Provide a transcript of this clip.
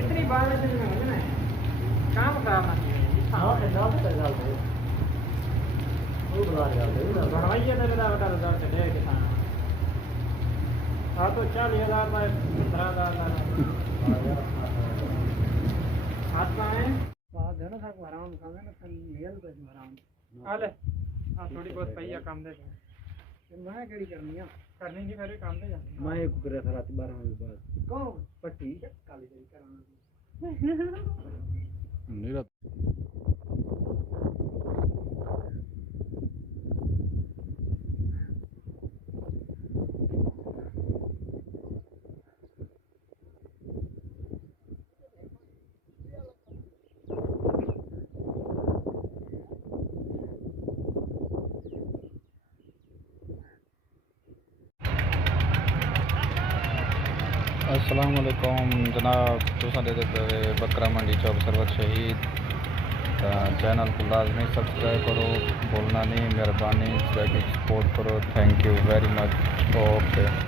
इतनी बार में ना काम करना हाँ ना तो चल दे वो बुला जाते हैं बनवाइए तो बेटा बेटा रिजल्ट दे किसान हाँ तो 40,000 में 15,000 हाथ पाए देना था आराम काम है ना मेल पे आराम हाले हाँ थोड़ी बहुत पही है काम दे मैं केड़ी करनी है करनी नहीं करे काम दे जा मैं एक करे था रात 12 बजे बाद कौन पट्टी काली तेरी कराना नहीं रात अस्सलाम वालेकुम जनाब तुसा दे बकरा मंडी चौक सरवत शहीद चैनल को लाजमी सब्सक्राइब करो भूलना नहीं मेहरबानी सपोर्ट करो thank you very much okay.